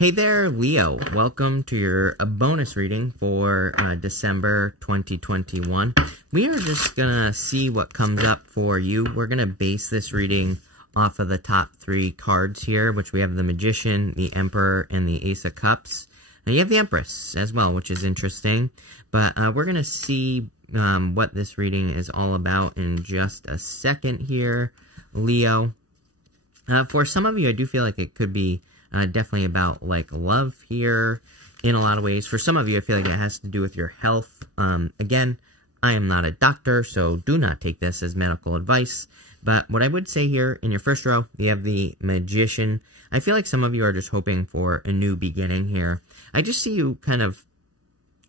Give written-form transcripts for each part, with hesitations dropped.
Hey there, Leo. Welcome to your bonus reading for December 2021. We are just going to see what comes up for you. We're going to base this reading off of the top three cards here, which we have the Magician, the Emperor, and the Ace of Cups. And you have the Empress as well, which is interesting. But we're going to see what this reading is all about in just a second here, Leo. For some of you, I do feel like it could be definitely about, like, love here in a lot of ways. For some of you, I feel like it has to do with your health. Again, I am not a doctor, so do not take this as medical advice. But what I would say here, in your first row, you have the Magician. I feel like some of you are just hoping for a new beginning here. I just see you kind of...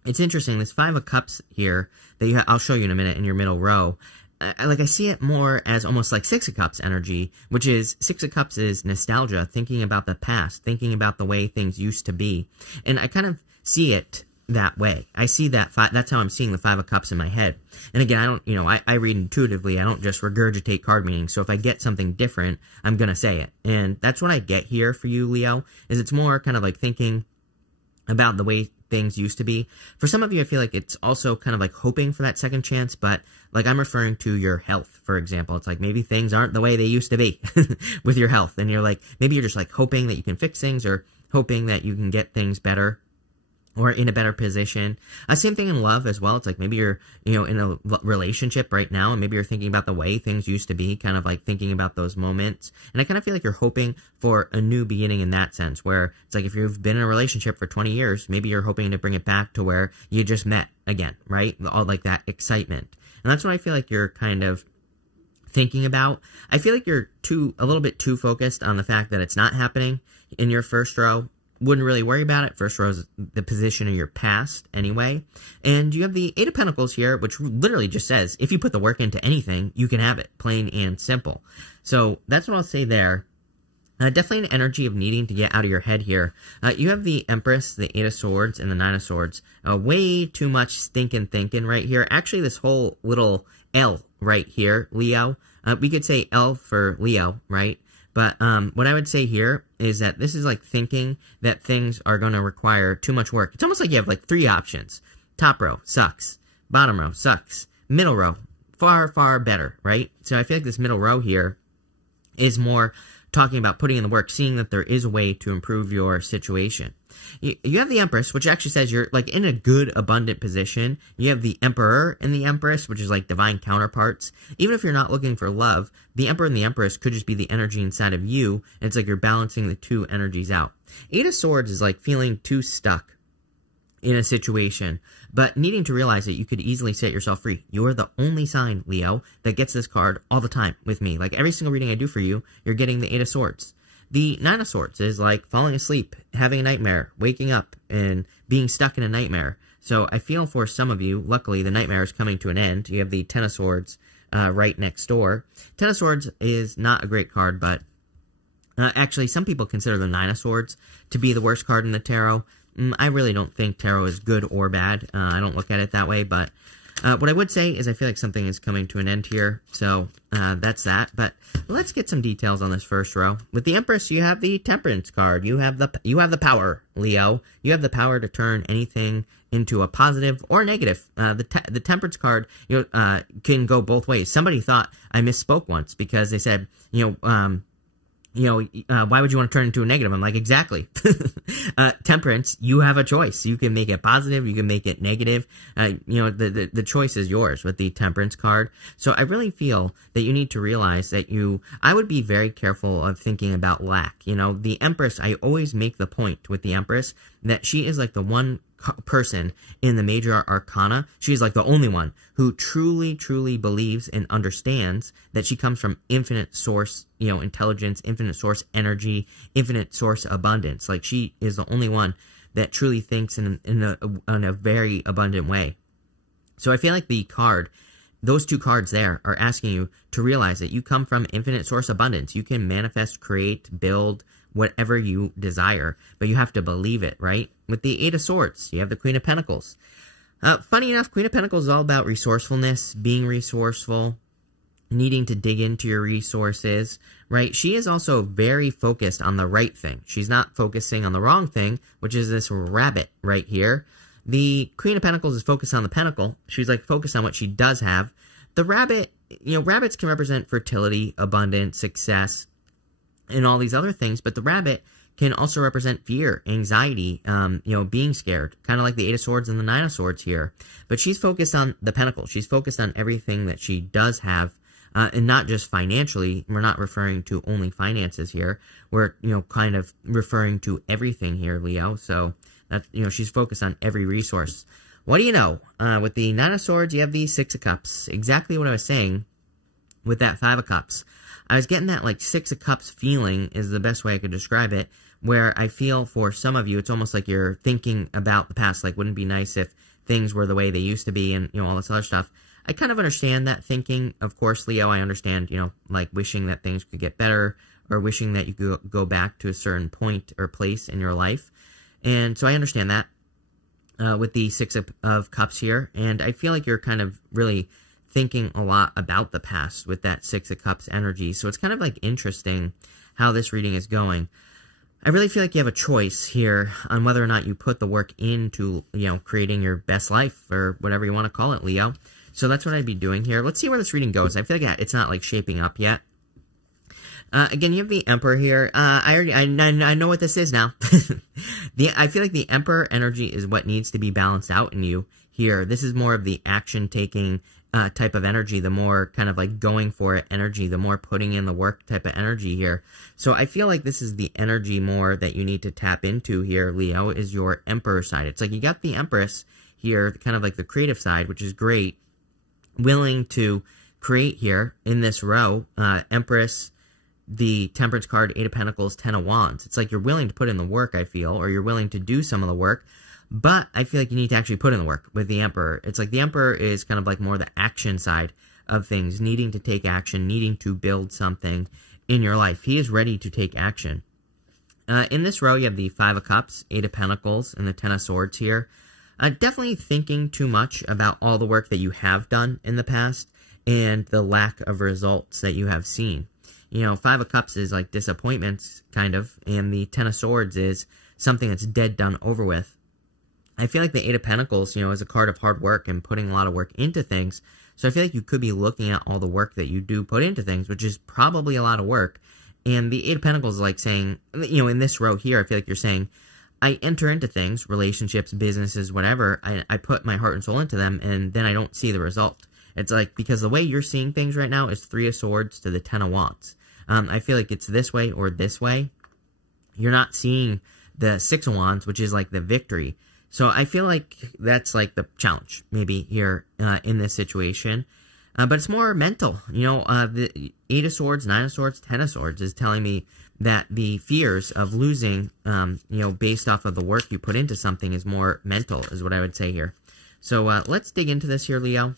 It's interesting, this Five of Cups here, that I'll show you in a minute in your middle row. I see it more as almost like Six of Cups energy, which is, Six of Cups is nostalgia, thinking about the past, thinking about the way things used to be. And I kind of see it that way. I see that, that's how I'm seeing the Five of Cups in my head. And again, I don't, I read intuitively, I don't just regurgitate card meanings, so if I get something different, I'm gonna say it. And that's what I get here for you, Leo, is it's more kind of like thinking about the way things used to be. For some of you, I feel like it's also kind of like hoping for that second chance, but like I'm referring to your health, for example. It's like maybe things aren't the way they used to be with your health, and you're like, maybe you're just like hoping that you can fix things or hoping that you can get things better or in a better position. Same thing in love as well. It's like maybe you're, in a relationship right now, and maybe you're thinking about the way things used to be, kind of like thinking about those moments. And I kind of feel like you're hoping for a new beginning in that sense, where it's like if you've been in a relationship for 20 years, maybe you're hoping to bring it back to where you just met again, right? All like that excitement. And that's what I feel like you're kind of thinking about. I feel like you're a little bit too focused on the fact that it's not happening in your first row. Wouldn't really worry about it. First row is the position of your past anyway. And you have the Eight of Pentacles here, which literally just says, if you put the work into anything, you can have it. Plain and simple. So that's what I'll say there. Definitely an energy of needing to get out of your head here. You have the Empress, the Eight of Swords, and the Nine of Swords. Way too much thinking right here. Actually, this whole little L right here, Leo. We could say L for Leo, right? But what I would say here is that this is like thinking that things are going to require too much work. It's almost like you have like three options. Top row, sucks. Bottom row, sucks. Middle row, far, far better, right? So I feel like this middle row here is more talking about putting in the work, seeing that there is a way to improve your situation. You have the Empress, which actually says you're like in a good, abundant position. You have the Emperor and the Empress, which is like divine counterparts. Even if you're not looking for love, the Emperor and the Empress could just be the energy inside of you. And it's like you're balancing the two energies out. Eight of Swords is like feeling too stuck in a situation, but needing to realize that you could easily set yourself free. You're the only sign, Leo, that gets this card all the time with me. Like every single reading I do for you, you're getting the Eight of Swords. The Nine of Swords is like falling asleep, having a nightmare, waking up, and being stuck in a nightmare. So I feel for some of you, luckily, the nightmare is coming to an end. You have the Ten of Swords right next door. Ten of Swords is not a great card, but actually, some people consider the Nine of Swords to be the worst card in the tarot. I really don't think tarot is good or bad. I don't look at it that way, but what I would say is I feel like something is coming to an end here, so that's that. But let's get some details on this first row. With the Empress, you have the Temperance card. You have the power, Leo. You have the power to turn anything into a positive or negative. The Temperance card can go both ways. Somebody thought I misspoke once because they said, why would you want to turn it into a negative? I'm like, exactly. Temperance, you have a choice. You can make it positive. You can make it negative. The choice is yours with the Temperance card. So I really feel that you need to realize that I would be very careful of thinking about lack. The Empress, I always make the point with the Empress that she is like the one person in the major arcana. She's like the only one who truly, truly believes and understands that she comes from infinite source, intelligence, infinite source energy, infinite source abundance. Like she is the only one that truly thinks in a very abundant way. So I feel like those two cards there are asking you to realize that you come from infinite source abundance. You can manifest, create, build, whatever you desire, but you have to believe it, right? With the Eight of Swords, you have the Queen of Pentacles. Funny enough, Queen of Pentacles is all about resourcefulness, being resourceful, needing to dig into your resources, right? She is also very focused on the right thing. She's not focusing on the wrong thing, which is this rabbit right here. The Queen of Pentacles is focused on the pentacle. She's like focused on what she does have. The rabbit, you know, rabbits can represent fertility, abundance, success, and all these other things, but the rabbit can also represent fear, anxiety, you know, being scared, kind of like the Eight of Swords and the Nine of Swords here. But she's focused on the pentacle. She's focused on everything that she does have, and not just financially. We're not referring to only finances here. We're, you know, kind of referring to everything here, Leo. So, that, you know, she's focused on every resource. What do you know? With the Nine of Swords, you have the Six of Cups. Exactly what I was saying with that Five of Cups. I was getting that, like, Six of Cups feeling is the best way I could describe it, where I feel for some of you, it's almost like you're thinking about the past, like, wouldn't it be nice if things were the way they used to be and, you know, all this other stuff. I kind of understand that thinking. Of course, Leo, I understand, you know, like, wishing that things could get better or wishing that you could go back to a certain point or place in your life. And so I understand that with the Six of Cups here. And I feel like you're kind of really thinking a lot about the past with that Six of Cups energy. So it's kind of like interesting how this reading is going. I really feel like you have a choice here on whether or not you put the work into, you know, creating your best life or whatever you want to call it, Leo. So that's what I'd be doing here. Let's see where this reading goes. I feel like it's not like shaping up yet. Again, you have the Emperor here. I know what this is now. I feel like the Emperor energy is what needs to be balanced out in you here. This is more of the action-taking type of energy, the more kind of like going for it energy, the more putting in the work type of energy here. So I feel like this is the energy more that you need to tap into here, Leo, is your Emperor side. It's like you got the Empress here, kind of like the creative side, which is great, willing to create here in this row, Empress, the Temperance card, Eight of Pentacles, Ten of Wands. It's like you're willing to put in the work, I feel, or you're willing to do some of the work, but I feel like you need to actually put in the work with the Emperor. It's like the Emperor is kind of like more the action side of things, needing to take action, needing to build something in your life. He is ready to take action. In this row, you have the Five of Cups, Eight of Pentacles, and the Ten of Swords here. Definitely thinking too much about all the work that you have done in the past and the lack of results that you have seen. You know, Five of Cups is like disappointments, kind of, and the Ten of Swords is something that's dead, done, over with. I feel like the Eight of Pentacles, you know, is a card of hard work and putting a lot of work into things. So I feel like you could be looking at all the work that you do put into things, which is probably a lot of work. And the Eight of Pentacles is like saying, you know, in this row here, I feel like you're saying, I enter into things, relationships, businesses, whatever, I put my heart and soul into them, and then I don't see the result. It's like, because the way you're seeing things right now is Three of Swords to the Ten of Wands. I feel like it's this way or this way. You're not seeing the Six of Wands, which is like the victory. So I feel like that's like the challenge, maybe, here in this situation. But it's more mental. You know, the Eight of Swords, Nine of Swords, Ten of Swords is telling me that the fears of losing, you know, based off of the work you put into something is more mental, is what I would say here. So let's dig into this here, Leo,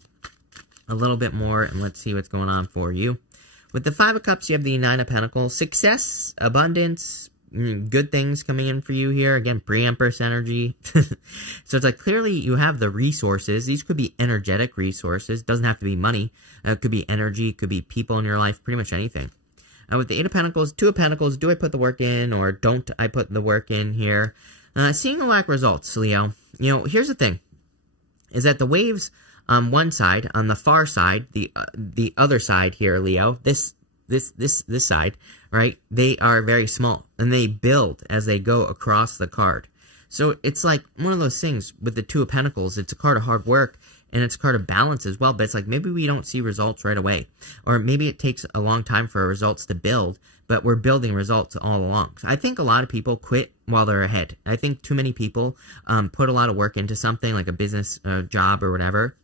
a little bit more, and let's see what's going on for you. With the Five of Cups, you have the Nine of Pentacles. Success, abundance, good things coming in for you here. Again, pre-Empress energy. So it's like clearly you have the resources. These could be energetic resources. Doesn't have to be money. It could be energy. It could be people in your life. Pretty much anything. With the Eight of Pentacles, Two of Pentacles, do I put the work in or don't I put the work in here? Seeing a lack of results, Leo. You know, here's the thing. Is that the waves on one side, on the far side, the other side here, Leo, this side, right? They are very small, and they build as they go across the card. So it's like one of those things with the Two of Pentacles. It's a card of hard work, and it's a card of balance as well, but it's like maybe we don't see results right away, or maybe it takes a long time for results to build, but we're building results all along. So I think a lot of people quit while they're ahead. I think too many people put a lot of work into something like a business, job, or whatever,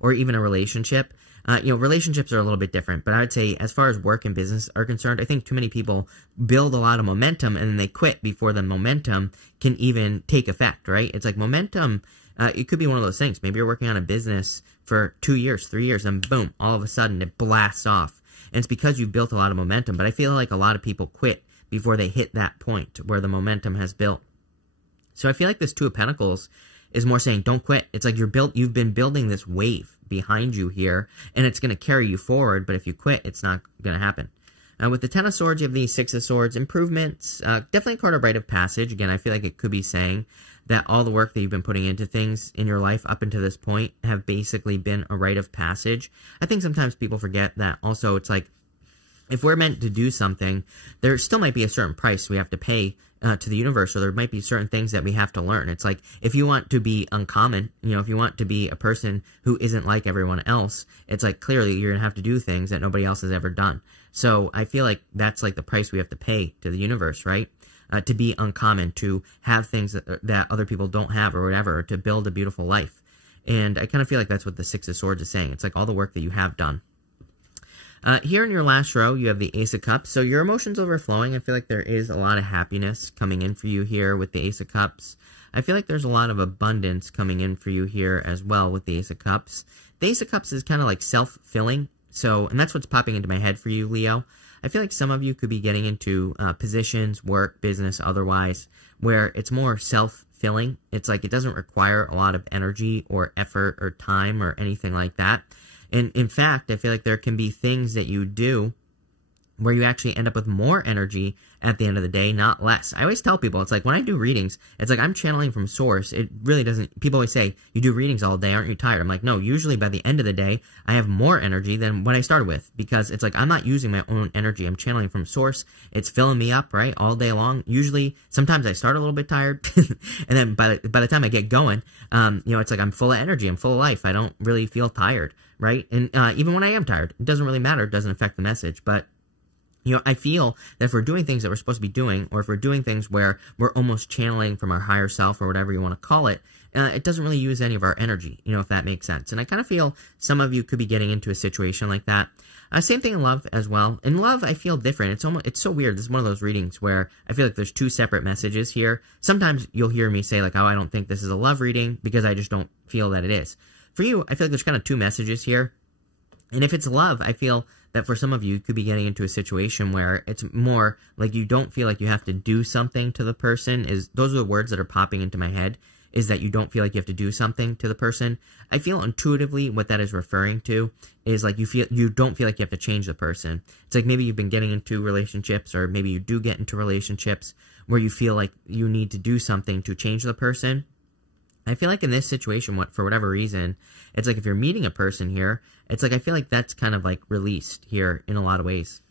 or even a relationship. You know, relationships are a little bit different, but I would say as far as work and business are concerned, I think too many people build a lot of momentum and then they quit before the momentum can even take effect, right? It's like momentum, it could be one of those things. Maybe you're working on a business for 2 years, 3 years, and boom, all of a sudden it blasts off. And it's because you've built a lot of momentum, but I feel like a lot of people quit before they hit that point where the momentum has built. So I feel like this Two of Pentacles is more saying don't quit. It's like you've been building this wave behind you here, and it's going to carry you forward, but if you quit, it's not going to happen. With the Ten of Swords, you have the Six of Swords, improvements, definitely a card of rite of passage. Again, I feel like it could be saying that all the work that you've been putting into things in your life up until this point have basically been a rite of passage. I think sometimes people forget that also it's like, if we're meant to do something, there still might be a certain price we have to pay to the universe, or there might be certain things that we have to learn. It's like, if you want to be uncommon, if you want to be a person who isn't like everyone else, it's like, clearly you're going to have to do things that nobody else has ever done. So I feel like that's like the price we have to pay to the universe, right? To be uncommon, to have things that other people don't have or whatever, or to build a beautiful life. And I kind of feel like that's what the Six of Swords is saying. It's like all the work that you have done. Here in your last row, you have the Ace of Cups. So your emotions overflowing. I feel like there is a lot of happiness coming in for you here with the Ace of Cups. I feel like there's a lot of abundance coming in for you here as well with the Ace of Cups. The Ace of Cups is kind of like self-filling. So, and that's what's popping into my head for you, Leo. I feel like some of you could be getting into positions, work, business, otherwise, where it's more self-filling. It's like it doesn't require a lot of energy or effort or time or anything like that. And in fact, I feel like there can be things that you do where you actually end up with more energy at the end of the day, not less. I always tell people, it's like when I do readings, it's like I'm channeling from source. It really doesn't, people always say, you do readings all day, aren't you tired? I'm like, no, usually by the end of the day, I have more energy than what I started with, because it's like I'm not using my own energy. I'm channeling from source. It's filling me up, right, all day long. Usually, sometimes I start a little bit tired, and then by the time I get going, it's like I'm full of energy. I'm full of life. I don't really feel tired, right? And even when I am tired, it doesn't really matter. It doesn't affect the message, but I feel that if we're doing things that we're supposed to be doing, or if we're doing things where we're almost channeling from our higher self or whatever you want to call it, it doesn't really use any of our energy, if that makes sense. And I kind of feel some of you could be getting into a situation like that. Same thing in love as well. In love, I feel different. It's so weird. This is one of those readings where I feel like there's two separate messages here. Sometimes you'll hear me say like, oh, I don't think this is a love reading because I just don't feel that it is. For you, I feel like there's kind of two messages here. And if it's love, I feel that for some of you could be getting into a situation where it's more like you don't feel like you have to do something to the person. Those are the words that are popping into my head, is that you don't feel like you have to do something to the person. I feel intuitively what that is referring to is like you don't feel like you have to change the person. It's like maybe you've been getting into relationships, or maybe you do get into relationships where you feel like you need to do something to change the person. I feel like in this situation, for whatever reason, it's like if you're meeting a person here, it's like I feel like that's kind of like released here in a lot of ways.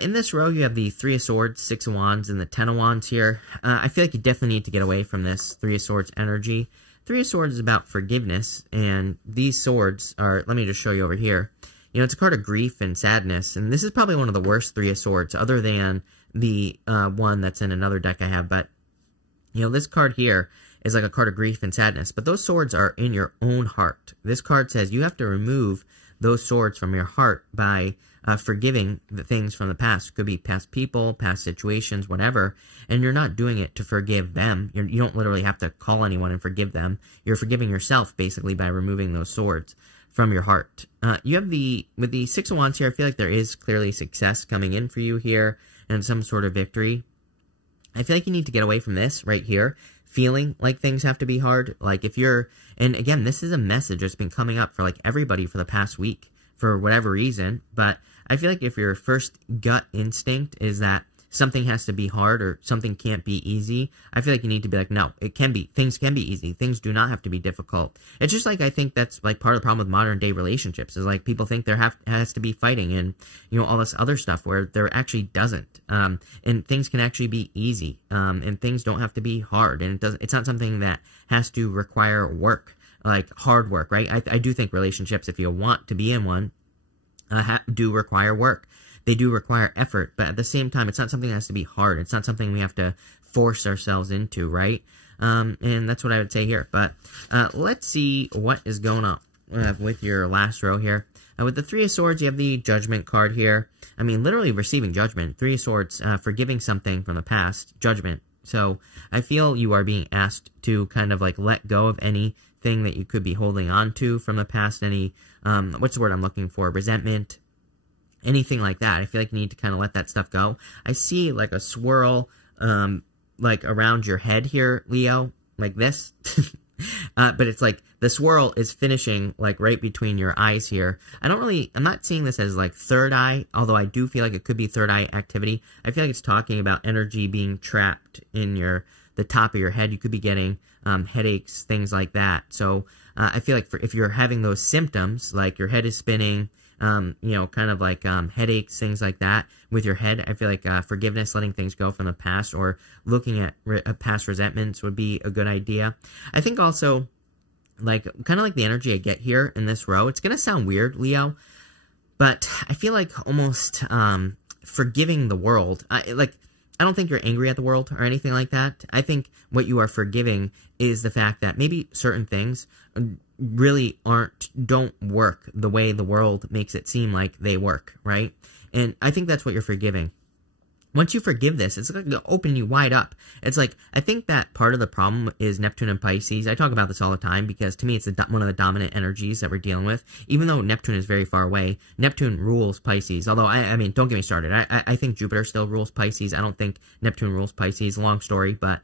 In this row, you have the Three of Swords, Six of Wands, and the Ten of Wands here. I feel like you definitely need to get away from this Three of Swords energy. Three of Swords is about forgiveness, and these swords are, let me just show you over here. It's a card of grief and sadness, and this is probably one of the worst Three of Swords, other than the one that's in another deck I have, but, this card here is like a card of grief and sadness, but those swords are in your own heart. This card says you have to remove those swords from your heart by forgiving the things from the past. It could be past people, past situations, whatever, and you're not doing it to forgive them. You don't literally have to call anyone and forgive them. You're forgiving yourself, basically, by removing those swords from your heart. You have with the Six of Wands here, I feel like there is clearly success coming in for you here, and some sort of victory. I feel like you need to get away from this right here, feeling like things have to be hard. Like if you're, and again, this is a message that's been coming up for like everybody for the past week for whatever reason, but I feel like if your first gut instinct is that something has to be hard or something can't be easy, I feel like you need to be like, no, it can be. Things can be easy. Things do not have to be difficult. It's just like, I think that's like part of the problem with modern day relationships is like people think there has to be fighting and, all this other stuff where there actually doesn't. And things can actually be easy. And things don't have to be hard. And it's not something that has to require work, like hard work, right? I do think relationships, if you want to be in one, do require work. They do require effort, but at the same time, it's not something that has to be hard. It's not something we have to force ourselves into, right? And that's what I would say here. But let's see what is going on with your last row here. With the Three of Swords, you have the Judgment card here. I mean, literally receiving judgment. Three of Swords, forgiving something from the past. Judgment. So I feel you are being asked to kind of like let go of anything that you could be holding on to from the past. Any, what's the word I'm looking for? Resentment. Anything like that. I feel like you need to kind of let that stuff go. I see like a swirl like around your head here, Leo, like this. But it's like the swirl is finishing like right between your eyes here. I'm not seeing this as like third eye, although I do feel like it could be third eye activity. I feel like it's talking about energy being trapped in the top of your head. You could be getting headaches, things like that. So I feel like if you're having those symptoms, like your head is spinning, kind of like headaches, things like that with your head, I feel like forgiveness, letting things go from the past, or looking at past resentments would be a good idea. I think also, like, kind of like the energy I get here in this row, it's going to sound weird, Leo, but I feel like almost forgiving the world. I don't think you're angry at the world or anything like that. I think what you are forgiving is the fact that maybe certain things really don't work the way the world makes it seem like they work, right? And I think that's what you're forgiving. Once you forgive this, it's going to open you wide up. It's like, I think that part of the problem is Neptune and Pisces. I talk about this all the time because to me it's one of the dominant energies that we're dealing with. Even though Neptune is very far away, Neptune rules Pisces. Although, I mean, don't get me started. I think Jupiter still rules Pisces. I don't think Neptune rules Pisces. Long story, but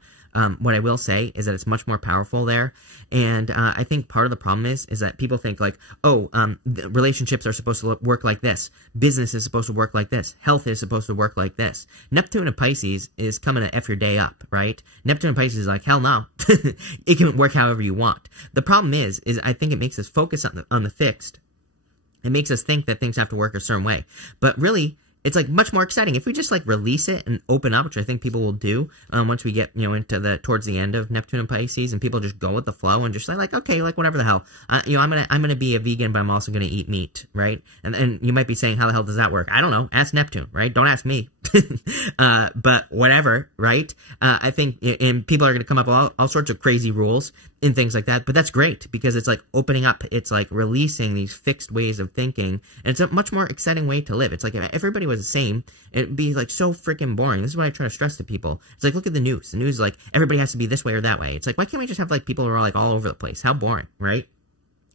what I will say is that it's much more powerful there. And I think part of the problem is that people think like, relationships are supposed to work like this. Business is supposed to work like this. Health is supposed to work like this. Neptune and Pisces is coming to F your day up, right? Neptune and Pisces is like, hell no. It can work however you want. The problem is I think it makes us focus on the fixed. It makes us think that things have to work a certain way. But really, it's like much more exciting if we just like release it and open up, which I think people will do once we get into towards the end of Neptune and Pisces, and people just go with the flow and just like okay, like whatever the hell, I'm gonna be a vegan, but I'm also gonna eat meat, right? And you might be saying, how the hell does that work? I don't know. Ask Neptune, right? Don't ask me. But whatever, right? I think and people are gonna come up with all sorts of crazy rules and things like that, but that's great because it's like opening up, it's like releasing these fixed ways of thinking, and it's a much more exciting way to live. It's like if everybody was the same, it'd be like so freaking boring. This is what I try to stress to people. It's like, look at the news. The news is like, everybody has to be this way or that way. It's like, why can't we just have like people who are like all over the place? How boring, right?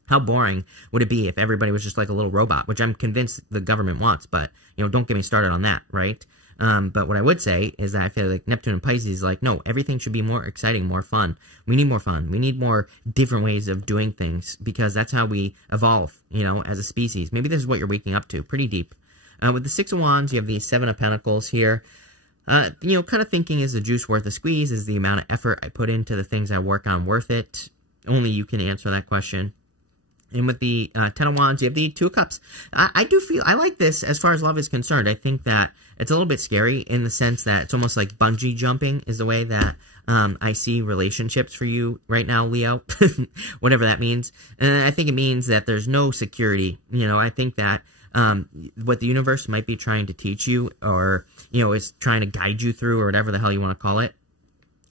How boring would it be if everybody was just like a little robot, which I'm convinced the government wants, but, don't get me started on that, right? But what I would say is that I feel like Neptune and Pisces is like, no, everything should be more exciting, more fun. We need more fun. We need more different ways of doing things because that's how we evolve, as a species. Maybe this is what you're waking up to, pretty deep. With the Six of Wands, you have the Seven of Pentacles here. Kind of thinking, is the juice worth the squeeze? Is the amount of effort I put into the things I work on worth it? Only you can answer that question. And with the Ten of Wands, you have the Two of Cups. I do feel, I like this as far as love is concerned. I think that it's a little bit scary in the sense that it's almost like bungee jumping is the way that I see relationships for you right now, Leo. Whatever that means. And I think it means that there's no security. I think that what the universe might be trying to teach you or, is trying to guide you through or whatever the hell you want to call it,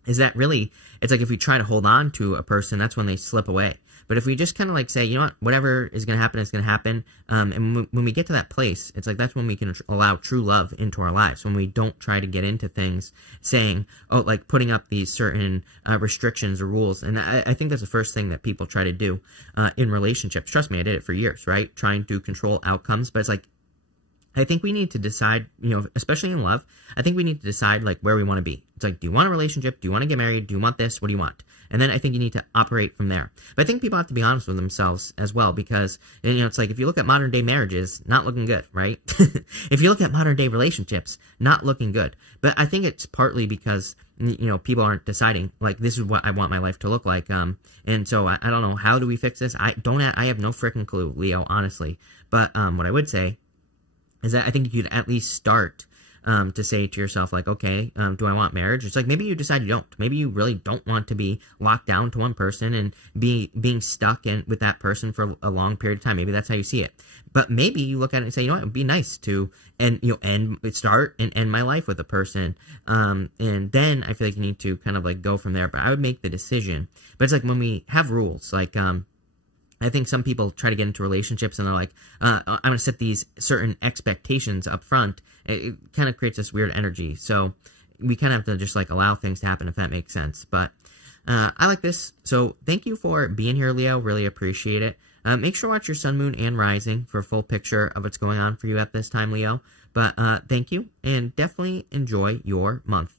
is that really, it's like if we try to hold on to a person, that's when they slip away. But if we just kind of like say, you know what, whatever is going to happen is going to happen. And when we get to that place, it's like that's when we can allow true love into our lives. When we don't try to get into things saying, like putting up these certain restrictions or rules. And I think that's the first thing that people try to do in relationships. Trust me, I did it for years, right? Trying to control outcomes. But it's like, I think we need to decide, especially in love, I think we need to decide, like, where we want to be. It's like, do you want a relationship? Do you want to get married? Do you want this? What do you want? And then I think you need to operate from there. But I think people have to be honest with themselves as well because, it's like, if you look at modern-day marriages, not looking good, right? If you look at modern-day relationships, not looking good. But I think it's partly because, people aren't deciding, like, this is what I want my life to look like. And so, I don't know, how do we fix this? I have no freaking clue, Leo, honestly. But what I would say is that I think you could at least start to say to yourself, like, okay, do I want marriage? It's like, maybe you decide you don't. Maybe you really don't want to be locked down to one person and being stuck with that person for a long period of time. Maybe that's how you see it. But maybe you look at it and say, it would be nice to start and end my life with a person. And then I feel like you need to kind of like go from there. But I would make the decision. But it's like when we have rules, like, I think some people try to get into relationships and they're like, I'm going to set these certain expectations up front. It kind of creates this weird energy. So we kind of have to just like allow things to happen if that makes sense. But I like this. So thank you for being here, Leo. Really appreciate it. Make sure to watch your sun, moon, and rising for a full picture of what's going on for you at this time, Leo. But thank you and definitely enjoy your month.